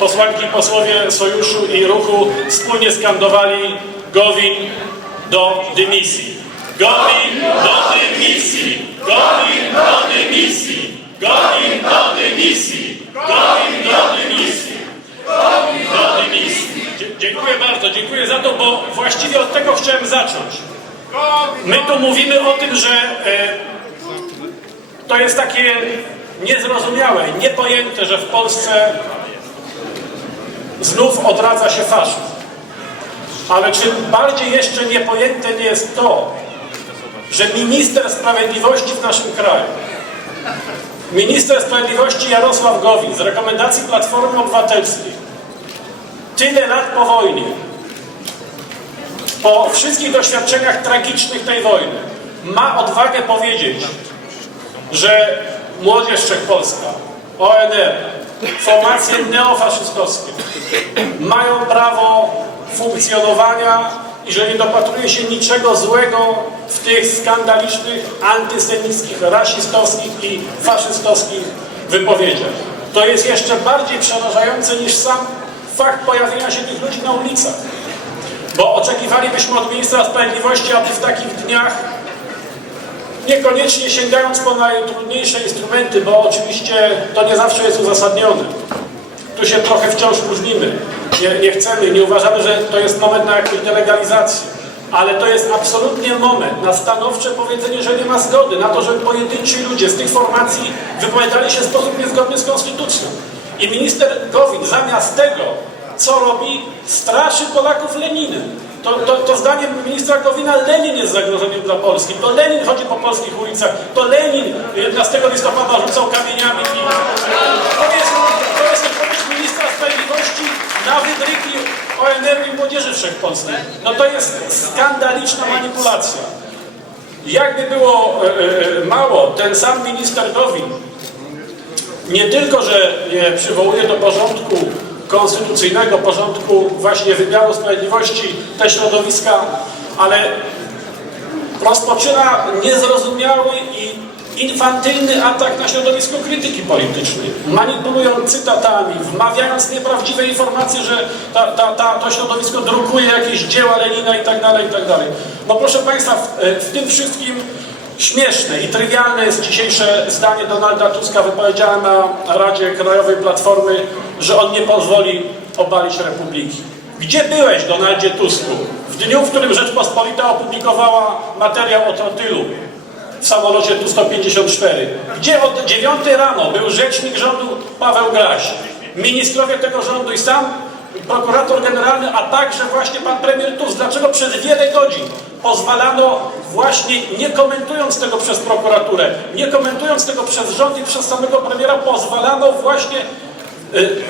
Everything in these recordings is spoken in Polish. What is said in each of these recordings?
posłanki i posłowie Sojuszu i Ruchu wspólnie skandowali Gowin do dymisji. Gowin do dymisji! Gowin do dymisji! Gowin do dymisji! Gowin do dymisji! Gowin do dymisji! Dziękuję bardzo, dziękuję za to, bo właściwie od tego chciałem zacząć. My tu mówimy o tym, że e, to jest takie niezrozumiałe, niepojęte, że w Polsce znów odradza się faszyzm. Ale czym bardziej jeszcze niepojęte nie jest to, że minister sprawiedliwości w naszym kraju, minister sprawiedliwości Jarosław Gowin z rekomendacji Platformy Obywatelskiej, tyle lat po wojnie, po wszystkich doświadczeniach tragicznych tej wojny, ma odwagę powiedzieć, że Młodzież Wszechpolska, ONR, formacje neofaszystowskie mają prawo funkcjonowania i że nie dopatruje się niczego złego w tych skandalicznych, antysemickich, rasistowskich i faszystowskich wypowiedziach. To jest jeszcze bardziej przerażające niż sam fakt pojawienia się tych ludzi na ulicach. Bo oczekiwalibyśmy od ministra sprawiedliwości, aby w takich dniach niekoniecznie sięgając po najtrudniejsze instrumenty, bo oczywiście to nie zawsze jest uzasadnione. Tu się trochę wciąż różnimy. Nie, nie chcemy, nie uważamy, że to jest moment na jakąś delegalizację. Ale to jest absolutnie moment na stanowcze powiedzenie, że nie ma zgody na to, żeby pojedynczy ludzie z tych formacji wypowiadali się w sposób niezgodny z konstytucją. I minister Gowin zamiast tego, co robi, straszy Polaków Leninem. To, to, to zdaniem ministra Gowina Lenin jest zagrożeniem dla Polski. To Lenin chodzi po polskich ulicach. To Lenin 11 listopada rzucał kamieniami. I to jest, to jest odpowiedź ministra sprawiedliwości na wydryki ONR i Młodzieży Wszechpolskiej. No to jest skandaliczna manipulacja. Jakby było e, e, mało, ten sam minister Gowin nie tylko, że nie przywołuje do porządku konstytucyjnego, porządku właśnie wymiaru sprawiedliwości te środowiska, ale rozpoczyna niezrozumiały i infantylny atak na środowisko krytyki politycznej, manipulując cytatami, wmawiając nieprawdziwe informacje, że ta, ta, ta, to środowisko drukuje jakieś dzieła Lenina i tak dalej, i tak dalej. No proszę Państwa, w, w tym wszystkim Śmieszne i trywialne jest dzisiejsze zdanie Donalda Tuska wypowiedziane na Radzie Krajowej Platformy, że on nie pozwoli obalić Republiki. Gdzie byłeś, Donaldzie Tusku, w dniu, w którym Rzeczpospolita opublikowała materiał o trotylu w samolocie Tu-154? Gdzie od 9 rano był rzecznik rządu Paweł Graś, ministrowie tego rządu i sam prokurator generalny, a także właśnie pan premier Tusk. Dlaczego przez wiele godzin pozwalano właśnie, nie komentując tego przez prokuraturę, nie komentując tego przez rząd i przez samego premiera, pozwalano właśnie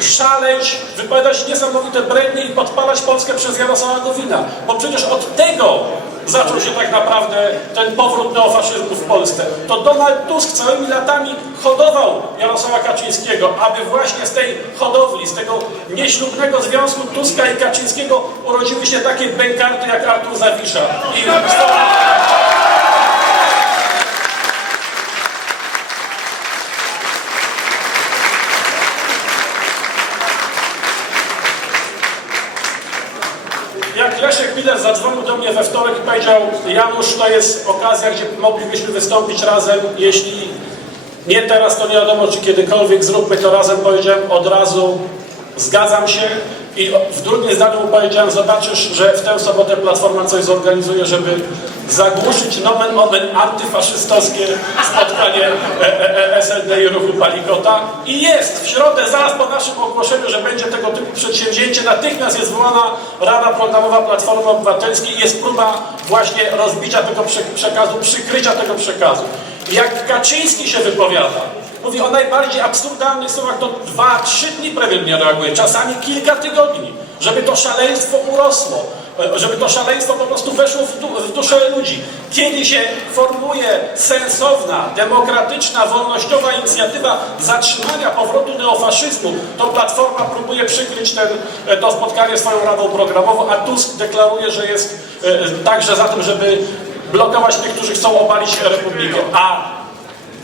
szaleć, wypowiadać niesamowite brednie i podpalać Polskę przez Jarosława Gowina. Bo przecież od tego zaczął się tak naprawdę ten powrót neofaszyzmu w Polsce. To Donald Tusk całymi latami hodował Jarosława Kaczyńskiego, aby właśnie z tej hodowli, z tego nieślubnego związku Tuska i Kaczyńskiego urodziły się takie bękarty jak Artur Zawisza. I Jak Leszek Miller zadzwonił do mnie we wtorek i powiedział Janusz, to jest okazja, gdzie moglibyśmy wystąpić razem, jeśli nie teraz, to nie wiadomo, czy kiedykolwiek zróbmy to razem, powiedziałem od razu zgadzam się. I w drugim zdaniu mu powiedziałem, zobaczysz, że w tę sobotę Platforma coś zorganizuje, żeby zagłuszyć nomen omen antyfaszystowskie spotkanie e, e, e, SLD i ruchu Palikota. I jest w środę, zaraz po naszym ogłoszeniu, że będzie tego typu przedsięwzięcie, natychmiast jest zwołana Rada Programowa Platformy Obywatelskiej i jest próba właśnie rozbicia tego prze- przekazu, przykrycia tego przekazu. Jak Kaczyński się wypowiada, mówi o najbardziej absurdalnych słowach, to dwa, trzy dni premier nie reaguje, czasami kilka tygodni, żeby to szaleństwo urosło, żeby to szaleństwo po prostu weszło w duszę ludzi. Kiedy się formuje sensowna, demokratyczna, wolnościowa inicjatywa zatrzymania powrotu neofaszyzmu, to Platforma próbuje przykryć ten, e, to spotkanie swoją radą programową, a Tusk deklaruje, że jest e, także za tym, żeby blokować tych, którzy chcą obalić Republikę. A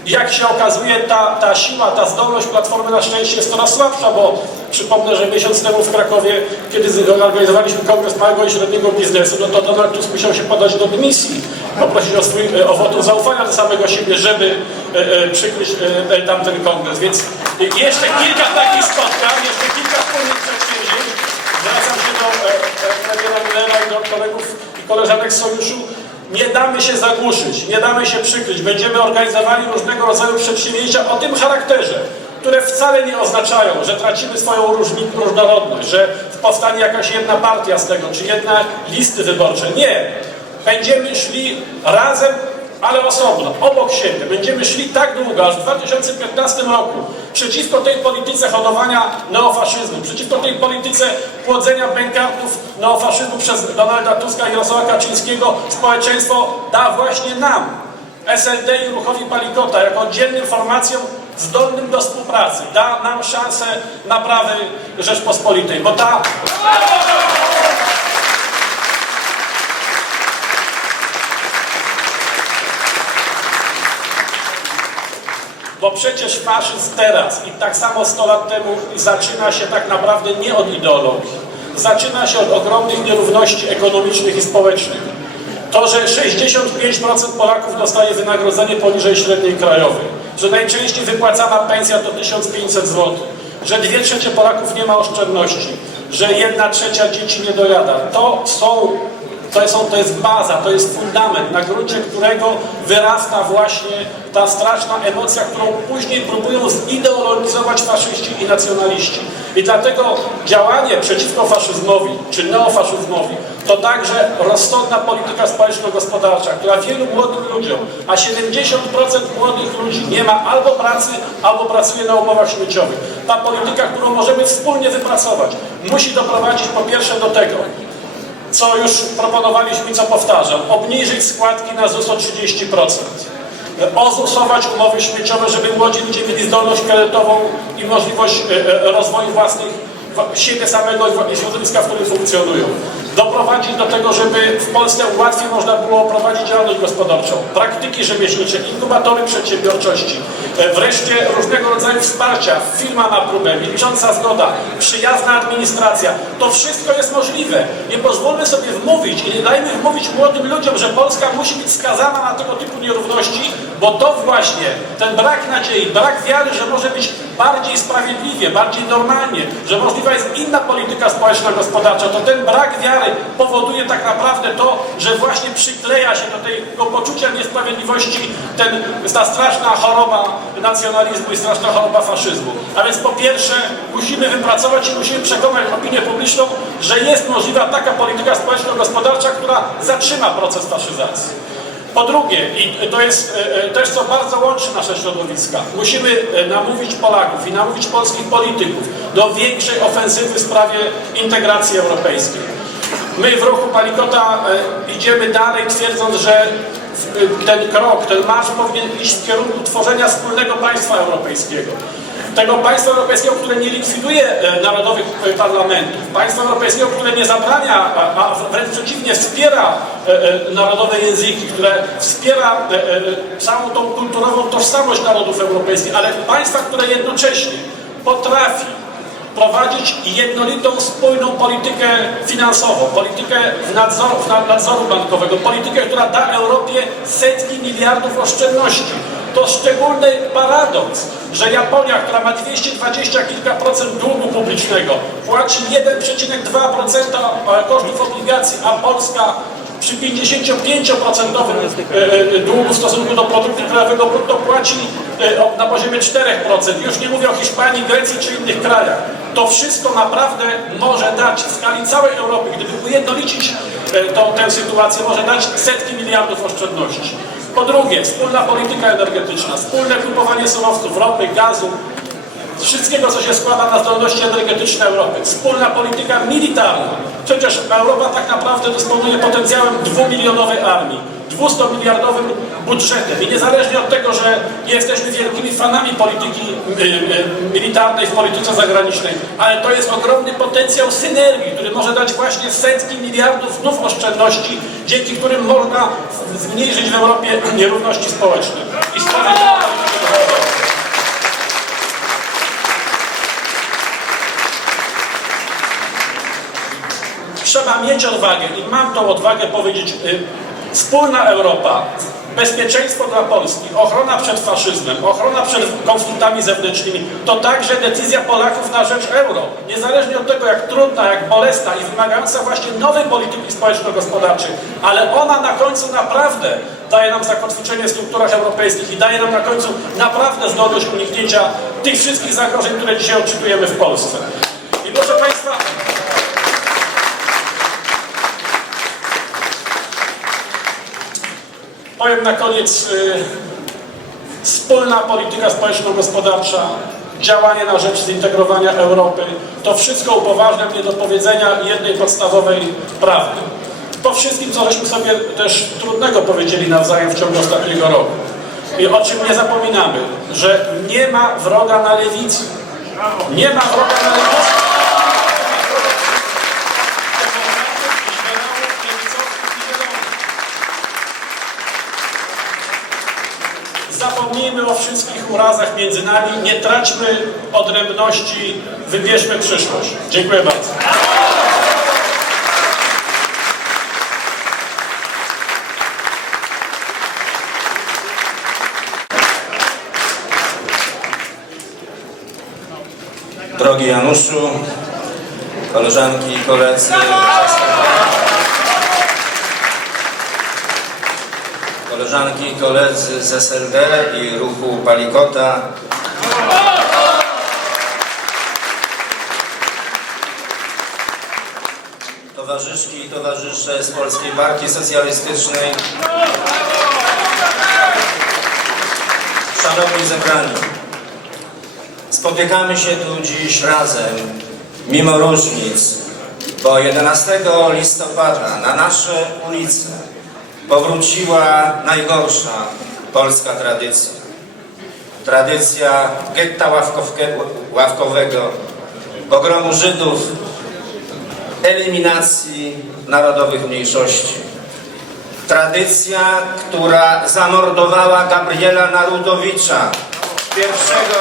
jak się okazuje, ta, ta siła, ta zdolność Platformy na szczęście jest coraz słabsza, bo przypomnę, że miesiąc temu w Krakowie, kiedy zorganizowaliśmy kongres małego i średniego biznesu, no to Donald Tusk musiał się podać do dymisji, poprosić o, swój, e, o wotum zaufania do samego siebie, żeby e, e, przykryć e, e, tamten kongres. Więc jeszcze kilka takich spotkań, jeszcze kilka wspólnych przedsięwzięć. Zwracam się do e, premiera Millera i do kolegów i koleżanek z Sojuszu. Nie damy się zagłuszyć, nie damy się przykryć. Będziemy organizowali różnego rodzaju przedsięwzięcia o tym charakterze, które wcale nie oznaczają, że tracimy swoją różnorodność, że powstanie jakaś jedna partia z tego, czy jedna listy wyborcze. Nie. Będziemy szli razem, ale osobno, obok siebie. Będziemy szli tak długo, aż w 2015 roku przeciwko tej polityce hodowania neofaszyzmu, przeciwko tej polityce płodzenia bękartów neofaszyzmu przez Donalda Tuska i Jarosława Kaczyńskiego społeczeństwo da właśnie nam, SLD i Ruchowi Palikota, jako oddzielnym formacjom zdolnym do współpracy, da nam szansę naprawy Rzeczpospolitej, bo ta Bo przecież faszyzm teraz i tak samo 100 lat temu zaczyna się tak naprawdę nie od ideologii. Zaczyna się od ogromnych nierówności ekonomicznych i społecznych. To, że 65% Polaków dostaje wynagrodzenie poniżej średniej krajowej, że najczęściej wypłacana pensja to 1500 zł, że dwie trzecie Polaków nie ma oszczędności, że jedna trzecia dzieci nie dojada. To są to, to jest baza, to jest fundament, na gruncie którego wyrasta właśnie ta straszna emocja, którą później próbują zideologizować faszyści i nacjonaliści. I dlatego działanie przeciwko faszyzmowi czy neofaszyzmowi to także rozsądna polityka społeczno-gospodarcza, która wielu młodym ludziom, a 70% młodych ludzi nie ma albo pracy, albo pracuje na umowach śmieciowych. Ta polityka, którą możemy wspólnie wypracować, musi doprowadzić po pierwsze do tego, co już proponowaliśmy i co powtarzam, obniżyć składki na ZUS o 30%. Ozusować umowy śmieciowe, żeby młodzi ludzie mieli zdolność kredytową i możliwość e, e, rozwoju własnych, siebie samego i środowiska, w którym funkcjonują. Doprowadzić do tego, żeby w Polsce łatwiej można było prowadzić działalność gospodarczą, praktyki rzemieślnicze, inkubatory przedsiębiorczości, e, wreszcie różnego rodzaju wsparcia, firma na próbę, milcząca zgoda, przyjazna administracja. To wszystko jest możliwe. Nie pozwólmy sobie wmówić i nie dajmy wmówić młodym ludziom, że Polska musi być skazana na tego typu nierówności, bo to właśnie ten brak nadziei, brak wiary, że może być bardziej sprawiedliwie, bardziej normalnie, że możliwa jest inna polityka społeczno-gospodarcza, to ten brak wiary powoduje tak naprawdę to, że właśnie przykleja się do tego poczucia niesprawiedliwości ten, ta straszna choroba nacjonalizmu i straszna choroba faszyzmu. A więc po pierwsze musimy wypracować i musimy przekonać opinię publiczną, że jest możliwa taka polityka społeczno-gospodarcza, która zatrzyma proces faszyzacji. Po drugie, i to jest e, e, też co bardzo łączy nasze środowiska, musimy e, namówić Polaków i namówić polskich polityków do większej ofensywy w sprawie integracji europejskiej. My w ruchu Palikota idziemy dalej, twierdząc, że ten krok, ten marsz powinien iść w kierunku tworzenia wspólnego państwa europejskiego. Tego państwa europejskiego, które nie likwiduje e, narodowych parlamentów, państwa europejskiego, które nie zabrania, a, wręcz przeciwnie, wspiera e, e, narodowe języki, które wspiera całą tą kulturową tożsamość narodów europejskich, ale państwa, które jednocześnie potrafi prowadzić jednolitą, spójną politykę finansową, politykę nadzoru, na- nadzoru bankowego, politykę, która da Europie setki miliardów oszczędności. To szczególny paradoks, że Japonia, która ma 220 kilka procent długu publicznego, płaci 1,2% kosztów obligacji, a Polska przy 55% e, długu w stosunku do produktu krajowego brutto płaci e, na poziomie 4%. Już nie mówię o Hiszpanii, Grecji czy innych krajach. To wszystko naprawdę może dać w skali całej Europy, gdyby ujednolicić e, tę sytuację, może dać setki miliardów oszczędności. Po drugie, wspólna polityka energetyczna, wspólne kupowanie surowców, ropy, gazu, wszystkiego, co się składa na zdolności energetyczne Europy. Wspólna polityka militarna. Przecież Europa tak naprawdę dysponuje potencjałem dwumilionowej armii, 200-miliardowym budżetem. I niezależnie od tego, że jesteśmy wielkimi fanami polityki y, y, militarnej w polityce zagranicznej, ale to jest ogromny potencjał synergii, który może dać właśnie setki miliardów znów oszczędności, dzięki którym można zmniejszyć w Europie nierówności społeczne i stworzyć Trzeba mieć odwagę i mam tą odwagę powiedzieć, y, wspólna Europa, bezpieczeństwo dla Polski, ochrona przed faszyzmem, ochrona przed konfliktami zewnętrznymi, to także decyzja Polaków na rzecz euro. Niezależnie od tego, jak trudna, jak bolesna i wymagająca właśnie nowej polityki społeczno-gospodarczej, ale ona na końcu naprawdę daje nam zakotwiczenie w strukturach europejskich i daje nam na końcu naprawdę zdolność uniknięcia tych wszystkich zagrożeń, które dzisiaj odczytujemy w Polsce. I proszę Państwa, Powiem na koniec, y, wspólna polityka społeczno-gospodarcza, działanie na rzecz zintegrowania Europy, to wszystko upoważnia mnie do powiedzenia jednej podstawowej prawdy. Po wszystkim, co żeśmy sobie też trudnego powiedzieli nawzajem w ciągu ostatniego roku. I o czym nie zapominamy, że nie ma wroga na lewicy. Nie ma wroga na lewicy. Zapomnijmy o wszystkich urazach między nami, nie traćmy odrębności, wybierzmy przyszłość. Dziękuję bardzo. Drogi Januszu, koleżanki i koledzy, koleżanki i koledzy z SLD i ruchu Palikota, towarzyszki i towarzysze z Polskiej Partii Socjalistycznej, szanowni zebrani. Spotykamy się tu dziś razem, mimo różnic, bo 11 listopada na nasze ulice powróciła najgorsza polska tradycja. Tradycja getta ławkowego, pogromu Żydów, eliminacji narodowych mniejszości. Tradycja, która zamordowała Gabriela Narutowicza, pierwszego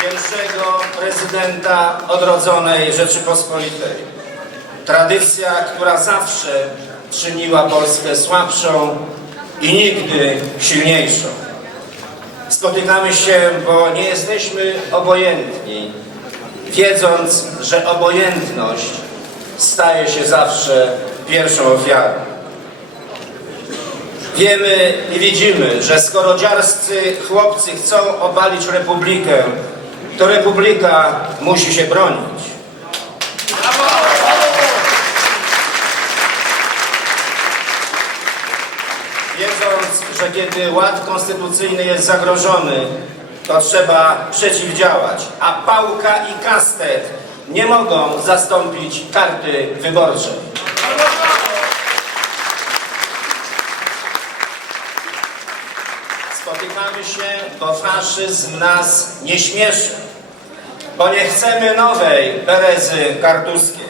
pierwszego prezydenta odrodzonej Rzeczypospolitej. Tradycja, która zawsze czyniła Polskę słabszą i nigdy silniejszą. Spotykamy się, bo nie jesteśmy obojętni, wiedząc, że obojętność staje się zawsze pierwszą ofiarą. Wiemy i widzimy, że skoro dziarscy chłopcy chcą obalić republikę, to republika musi się bronić. Wiedząc, że kiedy ład konstytucyjny jest zagrożony, to trzeba przeciwdziałać, a pałka i kastet nie mogą zastąpić karty wyborczej. Spotykamy się, bo faszyzm nas nie śmieszy, bo nie chcemy nowej Berezy Kartuskiej,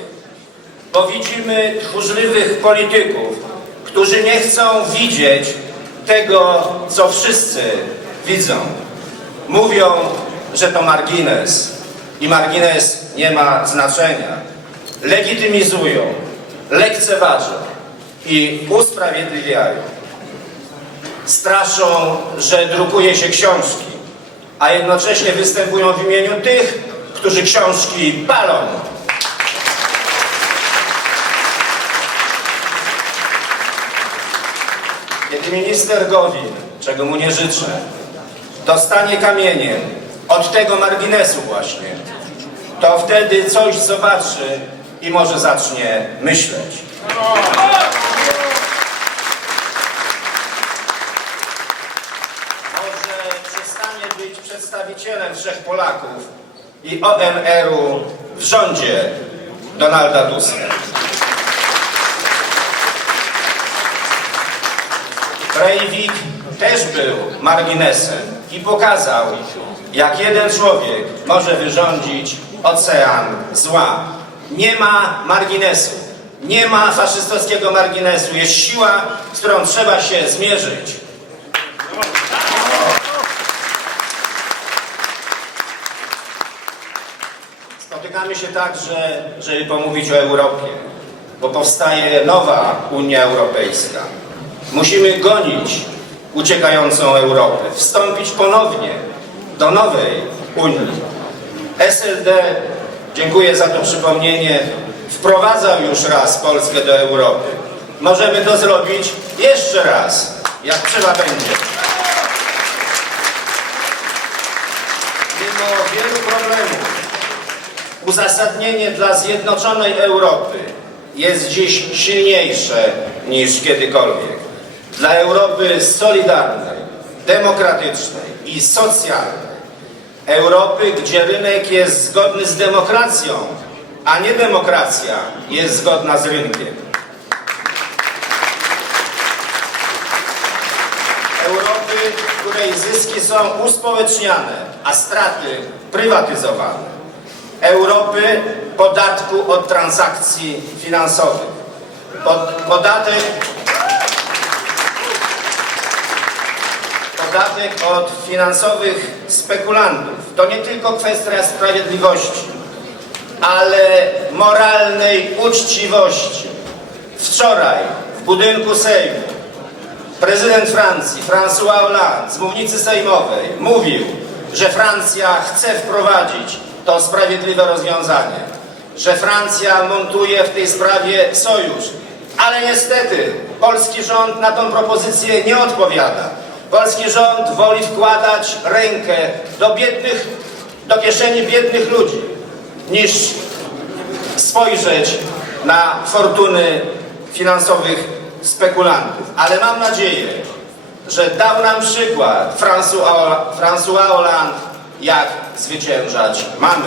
bo widzimy tchórzliwych polityków, którzy nie chcą widzieć tego, co wszyscy widzą. Mówią, że to margines i margines nie ma znaczenia. Legitymizują, lekceważą i usprawiedliwiają. Straszą, że drukuje się książki, a jednocześnie występują w imieniu tych, którzy książki palą. Minister Gowin, czego mu nie życzę, dostanie kamieniem od tego marginesu właśnie, to wtedy coś zobaczy i może zacznie myśleć. Może przestanie być przedstawicielem trzech Polaków i ONR-u w rządzie Donalda Tuska. Breivik też był marginesem i pokazał, jak jeden człowiek może wyrządzić ocean zła. Nie ma marginesu, nie ma faszystowskiego marginesu. Jest siła, z którą trzeba się zmierzyć. Spotykamy się także, żeby pomówić o Europie, bo powstaje nowa Unia Europejska. Musimy gonić uciekającą Europę, wstąpić ponownie do nowej Unii. SLD, dziękuję za to przypomnienie, wprowadzał już raz Polskę do Europy. Możemy to zrobić jeszcze raz, jak trzeba będzie. Mimo wielu problemów, uzasadnienie dla zjednoczonej Europy jest dziś silniejsze niż kiedykolwiek. Dla Europy solidarnej, demokratycznej i socjalnej. Europy, gdzie rynek jest zgodny z demokracją, a nie demokracja jest zgodna z rynkiem. Europy, której zyski są uspołeczniane, a straty prywatyzowane. Europy podatku od transakcji finansowych. Pod, podatek, podatek od finansowych spekulantów. To nie tylko kwestia sprawiedliwości, ale moralnej uczciwości. Wczoraj w budynku Sejmu prezydent Francji, François Hollande z mównicy sejmowej mówił, że Francja chce wprowadzić to sprawiedliwe rozwiązanie, że Francja montuje w tej sprawie sojusz. Ale niestety polski rząd na tą propozycję nie odpowiada. Polski rząd woli wkładać rękę do biednych, do kieszeni biednych ludzi, niż spojrzeć na fortuny finansowych spekulantów. Ale mam nadzieję, że dał nam przykład François, Hollande, jak zwyciężać mamy.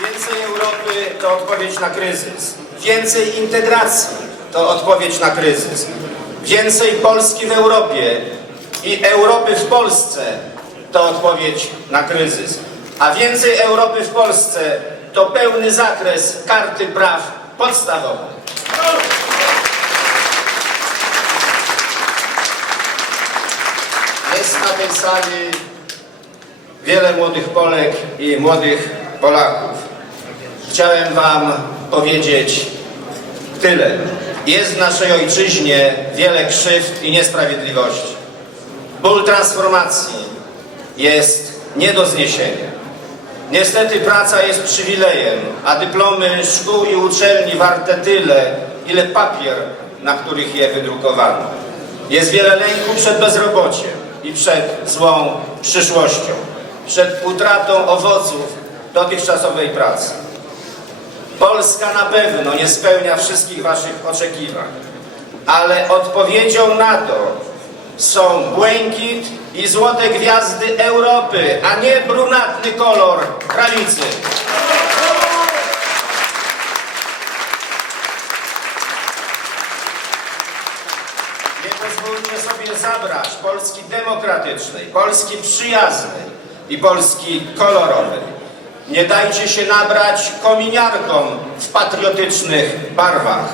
Więcej Europy to odpowiedź na kryzys. Więcej integracji to odpowiedź na kryzys. Więcej Polski w Europie i Europy w Polsce to odpowiedź na kryzys. A więcej Europy w Polsce to pełny zakres karty praw podstawowych. Jest na tej sali wiele młodych Polek i młodych Polaków. Chciałem Wam powiedzieć tyle. Jest w naszej ojczyźnie wiele krzywd i niesprawiedliwości. Ból transformacji jest nie do zniesienia. Niestety praca jest przywilejem, a dyplomy szkół i uczelni warte tyle, ile papier, na których je wydrukowano. Jest wiele lęku przed bezrobociem i przed złą przyszłością, przed utratą owoców dotychczasowej pracy. Polska na pewno nie spełnia wszystkich Waszych oczekiwań, ale odpowiedzią na to są błękit i złote gwiazdy Europy, a nie brunatny kolor prawicy. Nie pozwólcie sobie zabrać Polski demokratycznej, Polski przyjaznej i Polski kolorowej. Nie dajcie się nabrać kominiarkom w patriotycznych barwach.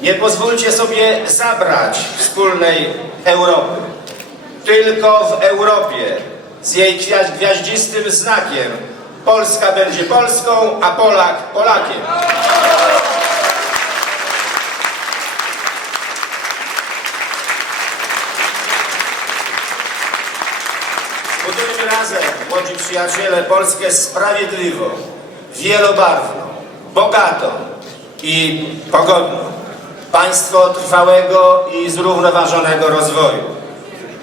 Nie pozwólcie sobie zabrać wspólnej Europy. Tylko w Europie z jej gwia- gwiaździstym znakiem Polska będzie Polską, a Polak Polakiem. Razem, młodzi przyjaciele, Polskę sprawiedliwą, wielobarwną, bogatą i pogodną. Państwo trwałego i zrównoważonego rozwoju.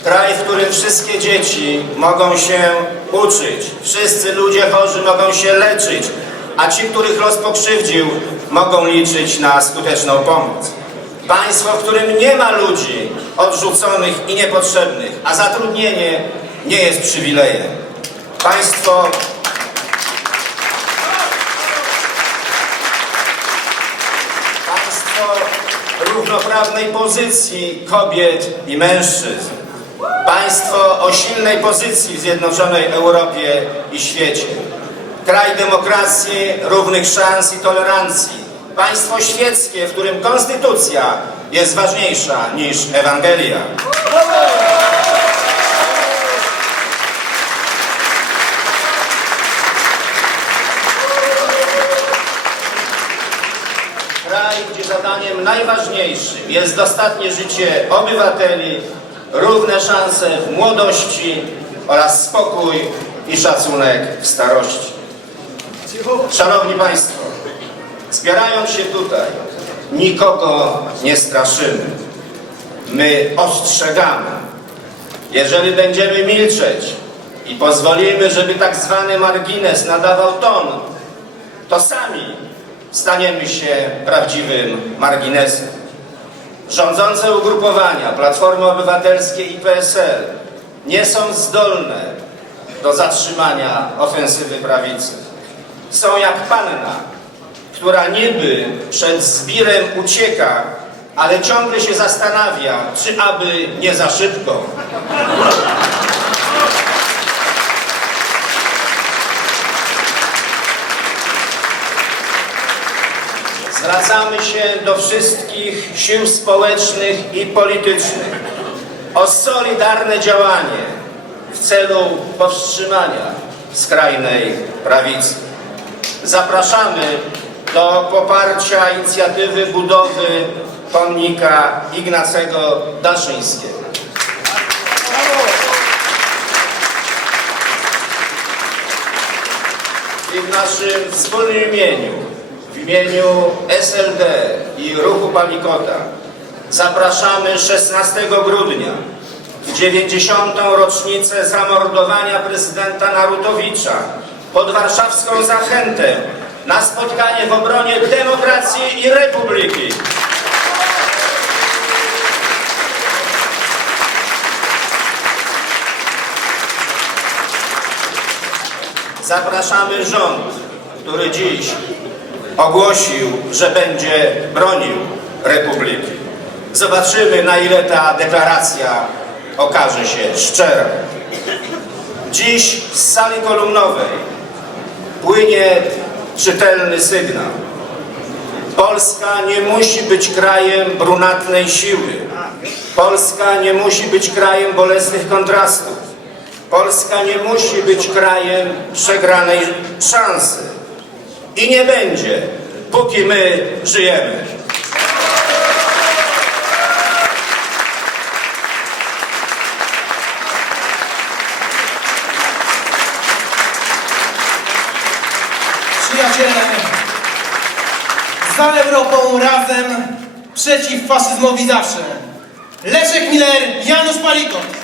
Kraj, w którym wszystkie dzieci mogą się uczyć, wszyscy ludzie chorzy mogą się leczyć, a ci, których los pokrzywdził, mogą liczyć na skuteczną pomoc. Państwo, w którym nie ma ludzi odrzuconych i niepotrzebnych, a zatrudnienie nie jest przywilejem. Państwo, państwo równoprawnej pozycji kobiet i mężczyzn. Państwo o silnej pozycji w zjednoczonej Europie i świecie. Kraj demokracji, równych szans i tolerancji. Państwo świeckie, w którym konstytucja jest ważniejsza niż Ewangelia. Najważniejszym jest dostatnie życie obywateli, równe szanse w młodości oraz spokój i szacunek w starości. Szanowni Państwo, zbierając się tutaj, nikogo nie straszymy. My ostrzegamy. Jeżeli będziemy milczeć i pozwolimy, żeby tak zwany margines nadawał ton, to sami staniemy się prawdziwym marginesem. Rządzące ugrupowania Platformy Obywatelskiej i PSL nie są zdolne do zatrzymania ofensywy prawicy. Są jak panna, która niby przed zbirem ucieka, ale ciągle się zastanawia, czy aby nie za szybko. Zwracamy się do wszystkich sił społecznych i politycznych o solidarne działanie w celu powstrzymania skrajnej prawicy. Zapraszamy do poparcia inicjatywy budowy pomnika Ignacego Daszyńskiego. I w naszym wspólnym imieniu, imieniu SLD i Ruchu Palikota zapraszamy 16 grudnia w 90. rocznicę zamordowania prezydenta Narutowicza pod warszawską Zachętę na spotkanie w obronie demokracji i republiki. Zapraszamy rząd, który dziś ogłosił, że będzie bronił republiki. Zobaczymy, na ile ta deklaracja okaże się szczera. Dziś z sali kolumnowej płynie czytelny sygnał. Polska nie musi być krajem brunatnej siły. Polska nie musi być krajem bolesnych kontrastów. Polska nie musi być krajem przegranej szansy. I nie będzie, póki my żyjemy. Przyjaciele, za Europą razem, przeciw faszyzmowi zawsze. Leszek Miller, Janusz Palikot.